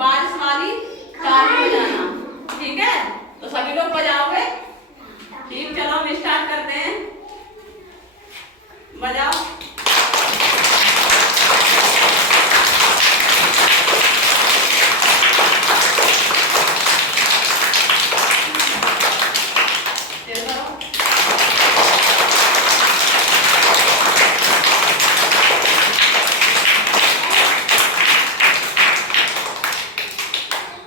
बारिश वाली ताली बजाना, ठीक है? तो सभी लोग बजाओगे? ठीक, चलो हम स्टार्ट करते हैं। बजाओ।